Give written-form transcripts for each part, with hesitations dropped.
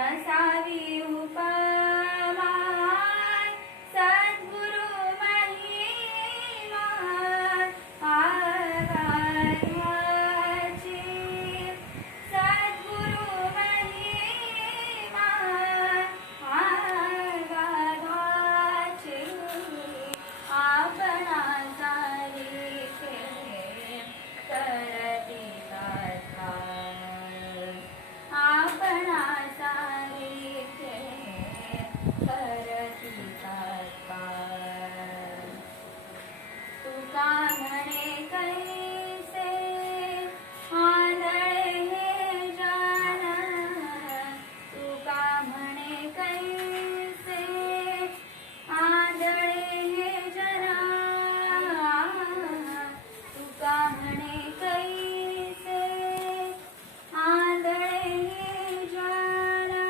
नसावी उपमा सद्गुरु महिमा आगाधाची सद्गुरु महिमा आगाधाची आपणा सारिखे करती तत्काळ आपणा सारिखे करती तत्काळ तुका म्हणे कैसे आंधळे हे जान तुका म्हणे कैसे आंधळे हे जना तुका म्हणे कैसे आंधळे हे जाना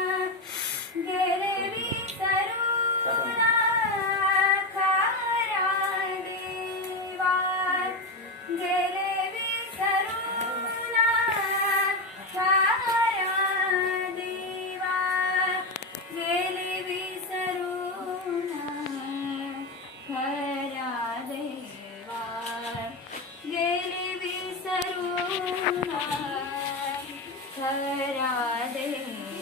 गेले विसरून खरा देवा गेले विसरून खरा देवा गेले विसरून खरा देवा गेले विसरून खरा देवा